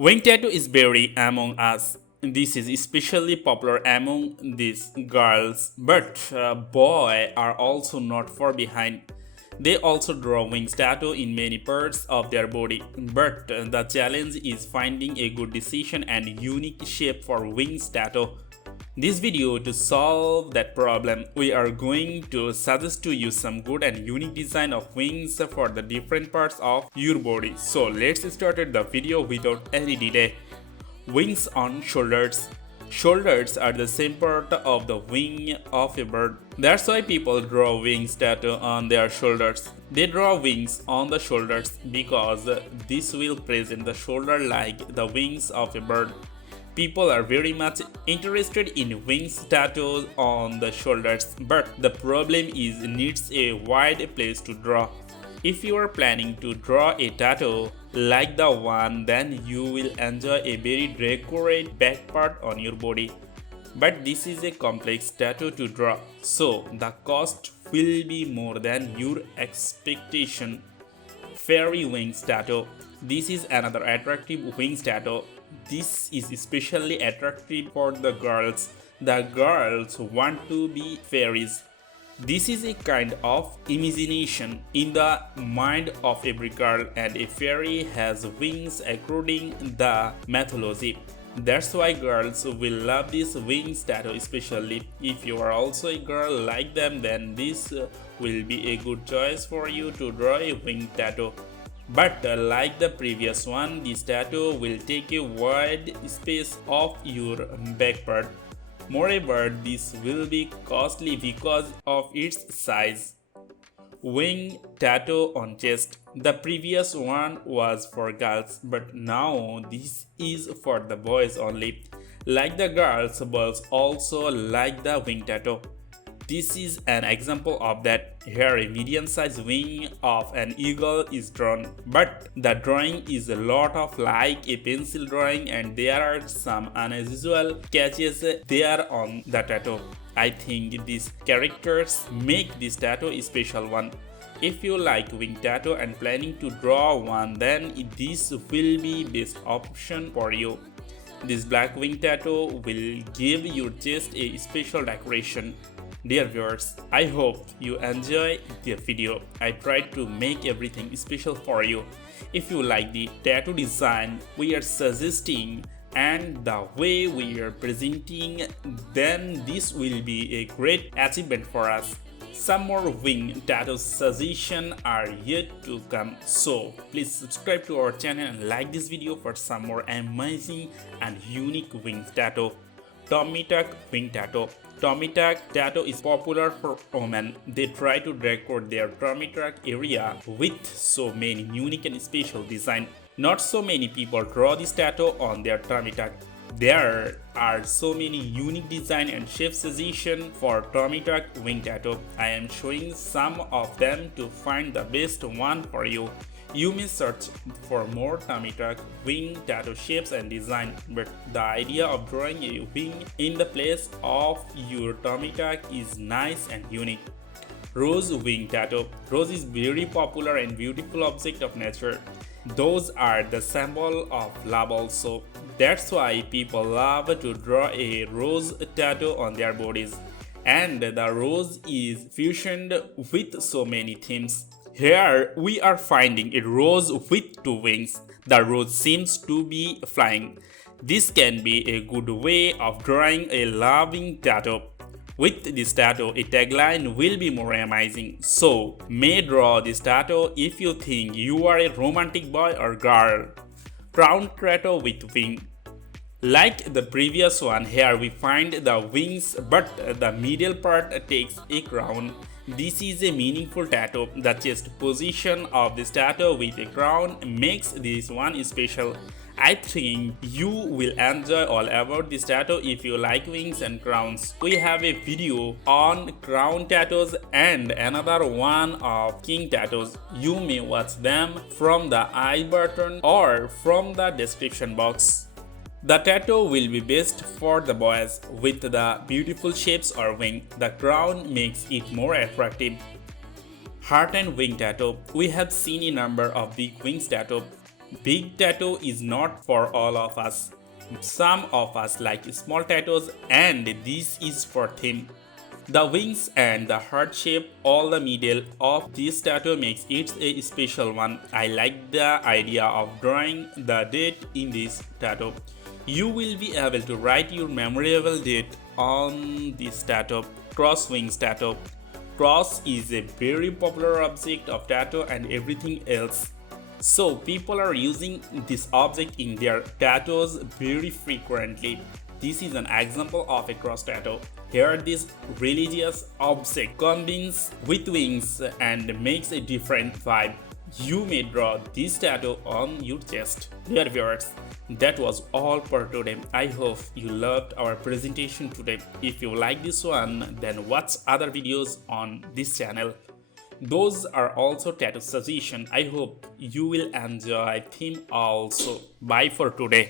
Wing tattoo is very among us. This is especially popular among these girls, but boys are also not far behind. They also draw wings tattoo in many parts of their body, but the challenge is finding a good decision and unique shape for wings tattoo. This video to solve that problem, we are going to suggest to you some good and unique design of wings for the different parts of your body. So let's start the video without any delay. Wings on shoulders. Shoulders are the same part of the wing of a bird. That's why people draw wings tattoo on their shoulders. They draw wings on the shoulders because this will present the shoulder like the wings of a bird. People are very much interested in wings tattoos on the shoulders, but the problem is it needs a wide place to draw. If you are planning to draw a tattoo like the one, then you will enjoy a very decorated back part on your body. But this is a complex tattoo to draw, so the cost will be more than your expectation. Fairy wings tattoo. This is another attractive wings tattoo. This is especially attractive for the girls. The girls want to be fairies. This is a kind of imagination in the mind of every girl, and a fairy has wings according the mythology. That's why girls will love this wings tattoo, especially if you are also a girl like them, then this will be a good choice for you to draw a wing tattoo. But like the previous one, this tattoo will take a wide space of your back part. Moreover, this will be costly because of its size. Wing tattoo on chest. The previous one was for girls, but now this is for the boys only. Like the girls, boys also like the wing tattoo. This is an example of that. Here a medium-sized wing of an eagle is drawn, but the drawing is a lot of like a pencil drawing and there are some unusual sketches there on the tattoo. I think these characters make this tattoo a special one. If you like wing tattoo and planning to draw one, then this will be best option for you. This black wing tattoo will give your chest a special decoration. Dear viewers, I hope you enjoy the video. I tried to make everything special for you. If you like the tattoo design we are suggesting and the way we are presenting, then this will be a great achievement for us. Some more wing tattoo suggestions are yet to come, so please subscribe to our channel and like this video for some more amazing and unique wing tattoo. Tummy tuck wing tattoo. Tummy tuck tattoo is popular for women. They try to decorate their tummy tuck area with so many unique and special design. Not so many people draw this tattoo on their tummy tuck. There are so many unique design and shape suggestions for tummy tuck wing tattoo. I am showing some of them to find the best one for you. You may search for more tummy tuck wing tattoo shapes and design, but the idea of drawing a wing in the place of your tummy tuck is nice and unique. Rose wing tattoo. Rose is very popular and beautiful object of nature. Those are the symbol of love also. That's why people love to draw a rose tattoo on their bodies. And the rose is fusioned with so many themes. Here we are finding a rose with two wings. The rose seems to be flying. This can be a good way of drawing a loving tattoo. With this tattoo, a tagline will be more amazing. So, may draw this tattoo if you think you are a romantic boy or girl. Crown tattoo with wing. Like the previous one, here we find the wings, but the middle part takes a crown. This is a meaningful tattoo. The chest position of this tattoo with a crown makes this one special. I think you will enjoy all about this tattoo if you like wings and crowns. We have a video on crown tattoos and another one of king tattoos. You may watch them from the I button or from the description box. The tattoo will be best for the boys with the beautiful shapes or wing. The crown makes it more attractive. Heart and wing tattoo. We have seen a number of big wings tattoo. Big tattoo is not for all of us. Some of us like small tattoos, and this is for them. The wings and the heart shape, all the middle of this tattoo makes it a special one. I like the idea of drawing the date in this tattoo. You will be able to write your memorable date on this tattoo. Cross wings tattoo. Cross is a very popular object of tattoo and everything else. So people are using this object in their tattoos very frequently. This is an example of a cross tattoo. Here this religious object combines with wings and makes a different vibe. You may draw this tattoo on your chest. Dear viewers, that was all for today. I hope you loved our presentation today. If you like this one, then watch other videos on this channel. Those are also tattoo suggestions. I hope you will enjoy them also. Bye for today.